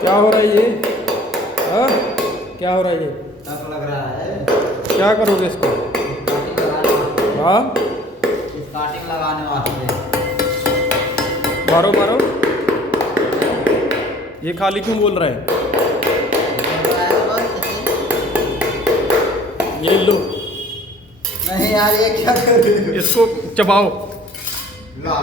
क्या हो रहा है ये? हाँ, क्या हो रहा है ये? टक लग रहा है। क्या करोगे इसको? स्टार्टिंग लगाने वास्ते। हाँ, स्टार्टिंग लगाने वास्ते। मारो मारो। ये खाली क्यों बोल रहा है? लग रहा है बस ऐसे। ये लो, नहीं यार, ये क्या कर रहे हो? इसको चबाओ। ला